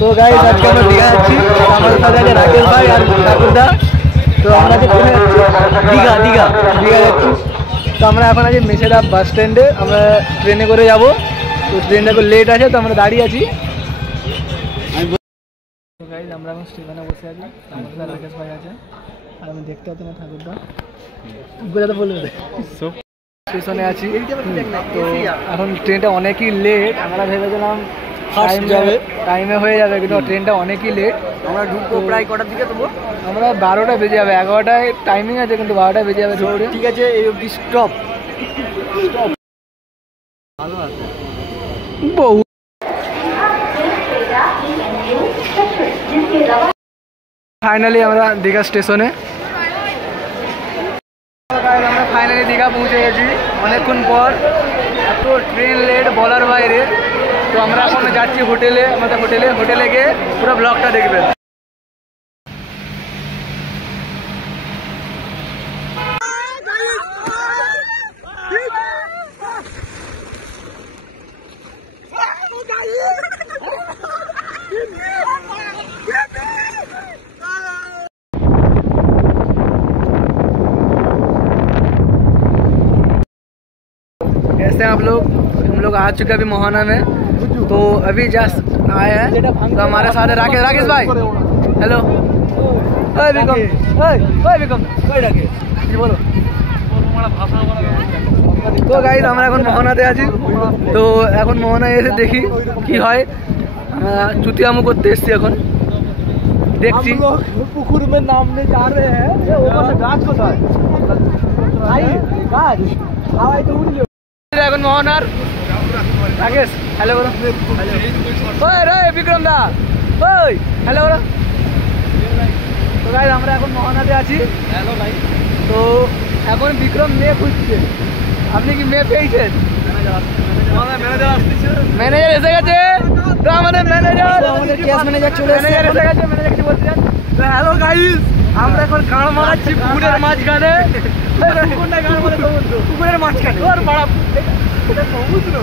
তো গাইস আজকে আমরা দীঘা যাচ্ছি, আমাদের সাথে আছে রাকেশ ভাই আর ঠাকুরদা। তো আমরা যে কোথায় যাচ্ছি? দীঘা দীঘা দীঘা যাচ্ছি। তো আমরা এখন আছি মেছেদা বাস স্ট্যান্ডে, আমরা ট্রেনে করে যাব। তো ট্রেনটা একটু লেট আছে, তো আমরা দাঁড়িয়ে আছি। গাইস আমরা এখন স্টেশনে বসে আছি, আমাদের সাথে রাকেশ ভাই আছে আর আমি দেখতে পাচ্ছি না ঠাকুরদা কোথায় বলবে। স্টেশনে আছি, তো এখন ট্রেনটা অনেকই লেট। আমরা ভেবেছিলাম টাইমে হয়ে যাবে, কিন্তু ট্রেনটা অনেকই লেট। আমরা ঢুকবো প্রায় কটার দিকে? তবু আমরা 12টা বেজে যাবে, 11টায় টাইমিং আছে, কিন্তু 12টা বেজে যাবে। ঠিক আছে, এই অবধি স্টপ। ভালো আছে বহু। ফাইনালি আমরা দীঘা স্টেশনে, আমরা ফাইনালি দীঘা পৌঁছে গেছি অনেকক্ষণ পর। এত ট্রেন লেট বলার বাইরে। তো আমরা এখন যাচ্ছি হোটেলে, আমাদের হোটেলে গিয়ে পুরো ব্লগটা দেখবেন। कैसे हैं आप लोग? हम लोग आ चुके हैं अभी मोहाना में। तो अभी जस्ट आए हैं, तो हमारे साथ है राकेश भाई। हेलो बोलो। তো গাইস আমরা এখন মোহনাতে আছি। তো এখন মোহনায় এসে দেখি কি হয়। চুতিয়ামু করতে এসছি, এখন দেখছি। পুকুর में नामने जा रहे हैं। ये ऊपर से गाछ কোথায়? ভাই গাছ হাওয়ায় তো উড়লো। এখন মোহনার রাকেশ হ্যালো বলো। ওই রে বিক্রম দা, ওই হ্যালো বলো। তো গাইস আমরা এখন মোহনাতে আছি। হ্যালো ভাই। তো এখন বিক্রম মেয়ে খুঁজছে। আপনি কি মেয়ে পেয়েছেন? ম্যানেজার এসে গেছে। তো আমাদের ক্যাশ ম্যানেজার চলে এসে গেছে। ম্যানেজার কি বলছেন? হ্যালো গাইস, আমরা এখন গাড় মারাচ্ছি পুকুরের মাঝখানে। পুকুরের মাঝখানে ওর বড় সমুদ্র।